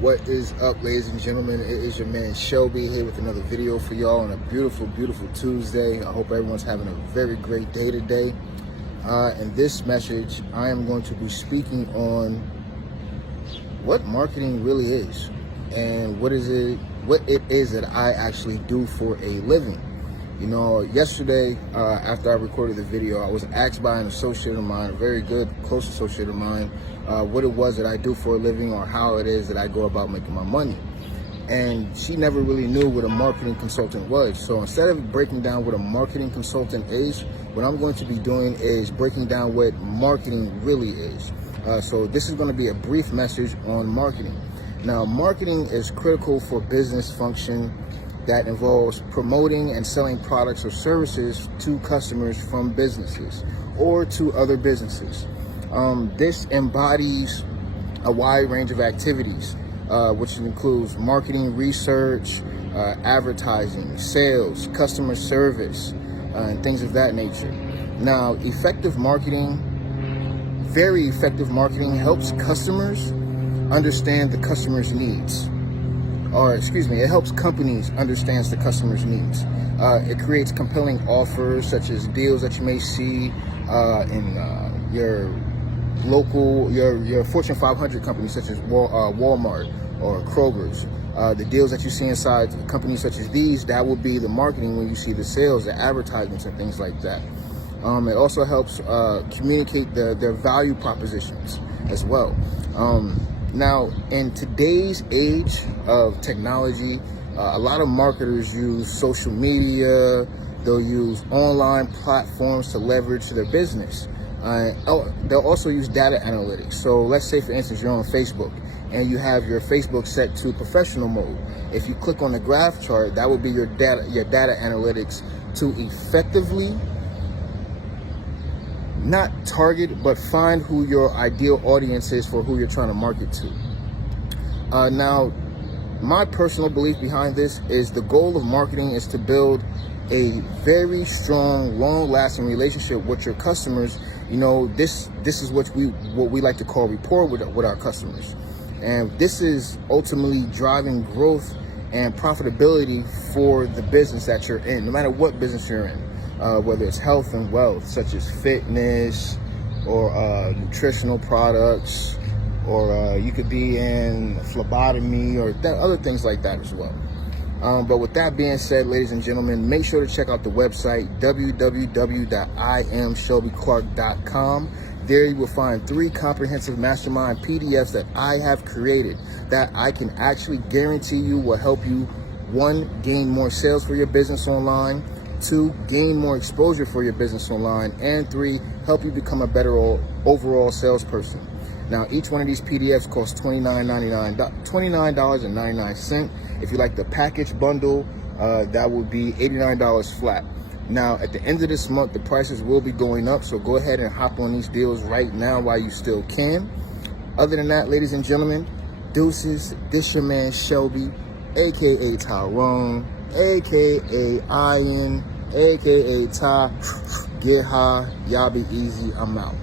What is up, ladies and gentlemen? It is your man Shelby here with another video for y'all on a beautiful Tuesday. I hope everyone's having a very great day today. In this message, I am going to be speaking on what marketing really is and what it is that I actually do for a living. You know, yesterday, after I recorded the video, I was asked by an associate of mine, a very good, close associate of mine, what it was that I do for a living or how it is that I go about making my money. And she never really knew what a marketing consultant was. So instead of breaking down what a marketing consultant is, what I'm going to be doing is breaking down what marketing really is. So this is going to be a brief message on marketing. Now, marketing is critical for business function that involves promoting and selling products or services to customers from businesses or to other businesses. This embodies a wide range of activities, which includes marketing, research, advertising, sales, customer service, and things of that nature. Now, very effective marketing helps customers understand the customer's needs. It helps companies understand the customer's needs. It creates compelling offers such as deals that you may see in your local, your Fortune 500 companies such as Walmart or Kroger's. The deals that you see inside companies such as these, that will be the marketing when you see the sales, the advertisements, and things like that. It also helps communicate their value propositions as well. Now, in today's age of technology, a lot of marketers use social media. They'll use online platforms to leverage their business. They'll also use data analytics. So let's say, for instance, you're on Facebook and you have your Facebook set to professional mode. If you click on the graph chart, that will be your data analytics to effectively not target, but find who your ideal audience is for who you're trying to market to. Now, my personal belief behind this is the goal of marketing is to build a very strong, long-lasting relationship with your customers. You know, this is what we like to call rapport with our customers. And this is ultimately driving growth and profitability for the business that you're in, no matter what business you're in. Whether it's health and wealth, such as fitness or nutritional products, or you could be in phlebotomy or other things like that as well. But with that being said, ladies and gentlemen, make sure to check out the website, www.imshelbyclark.com. There you will find 3 comprehensive mastermind PDFs that I have created that I can actually guarantee you will help you, 1, gain more sales for your business online, 2, gain more exposure for your business online, and 3, help you become a better overall salesperson. Now, each one of these PDFs costs $29.99. If you like the package bundle, that would be $89 flat. Now, at the end of this month, the prices will be going up, so go ahead and hop on these deals right now while you still can. Other than that, ladies and gentlemen, deuces. This your man Shelby, aka Tyrone, aka Ian, aka Ty. Get high, y'all be easy. I'm out.